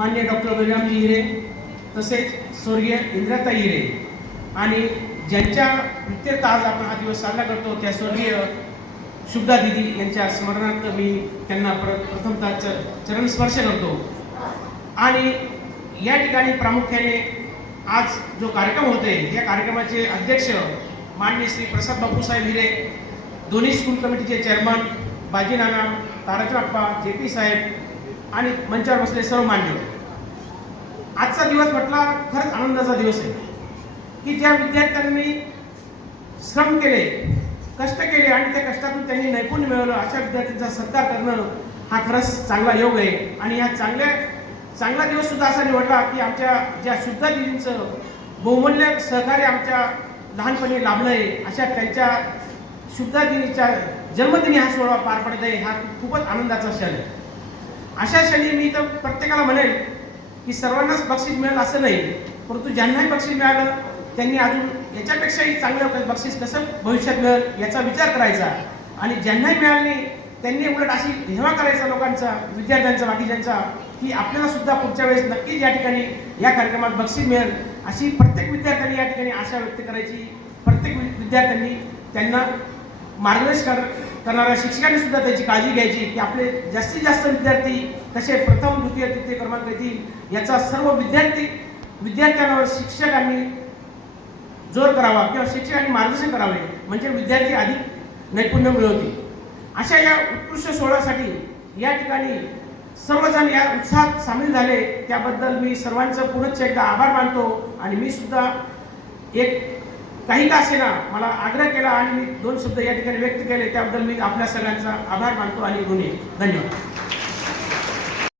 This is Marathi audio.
माननीय डॉक्टर बलरामजी हिरे, तसेच स्वर्गीय इंद्राताई हिरे आणि ज्यांच्या प्रित्यर्थ आज आपण हा दिवस साजरा करतो त्या स्वर्गीय शुभदा दिदी यांच्या स्मरणार्थ मी त्यांना प्रथमतः चरणस्पर्श करतो। आणि या ठिकाणी प्रामुख्याने आज जो कार्यक्रम होते या कार्यक्रमाचे अध्यक्ष माननीय श्री प्रसाद बापूसाहेब हिरे, दोन्ही स्कूल कमिटीचे चेअरमन बाजी नाना, तारकराप्पा, जेपी साहेब आणि मंचावर बसले सर्व मान्यवर। आजचा दिवस म्हटला खरंच आनंदाचा दिवस आहे की ज्या विद्यार्थ्यांनी श्रम केले, कष्ट केले आणि त्या कष्टातून त्यांनी नैपुण्य मिळवलं अशा विद्यार्थ्यांचा सत्कार करणं हा खरंच चांगला योग आहे। आणि या चांगला दिवस सुद्धा असा निवडला की आमच्या ज्या शुभदा दिदींचं बहुमूल्य सहकार्य आमच्या लहानपणी लाभलं आहे अशा त्यांच्या शुभदा दिदीच्या जन्मदिनी हा सोहळा पार पडत आहे, हा खूपच आनंदाचा क्षण आहे। अशा क्षणी मी तर प्रत्येकाला म्हणेल की सर्वांनाच बक्षीस मिळेल असं नाही, परंतु ज्यांनाही बक्षीस मिळालं त्यांनी अजून याच्यापेक्षाही चांगलं बक्षीस कसं भविष्यात मिळेल याचा विचार करायचा आणि ज्यांनाही मिळालं नाही त्यांनी उलट अशी हेवा करायचा लोकांचा, विद्यार्थ्यांचा, बाकीच्यांचा की आपल्याला सुद्धा पुढच्या वेळेस नक्कीच या ठिकाणी या कार्यक्रमात बक्षीस मिळेल अशी प्रत्येक विद्यार्थ्यांनी या ठिकाणी आशा व्यक्त करायची। प्रत्येक विद्यार्थ्यांनी त्यांना मार्गदर्शन करणाऱ्या शिक्षकांनी सुद्धा त्याची काळजी घ्यायची की आपले जास्तीत जास्त विद्यार्थी कसे प्रथम, द्वितीय, तृतीय क्रमांक येतील याचा सर्व विद्यार्थ्यांवर शिक्षकांनी जोर करावा किंवा शिक्षकांनी मार्गदर्शन करावे, म्हणजे विद्यार्थी अधिक नैपुण्य मिळवतील। अशा या उत्कृष्ट सोहळ्यासाठी या ठिकाणी सर्वजण या उत्साहात सामील झाले त्याबद्दल मी सर्वांचं पुनश्च एकदा आभार मानतो। आणि मी सुद्धा काही का असेना मला आग्रह केला आणि मी 2 शब्द या ठिकाणी व्यक्त केले त्याबद्दल मी आपल्या सगळ्यांचा आभार मानतो आणि ऋणी आहे। धन्यवाद।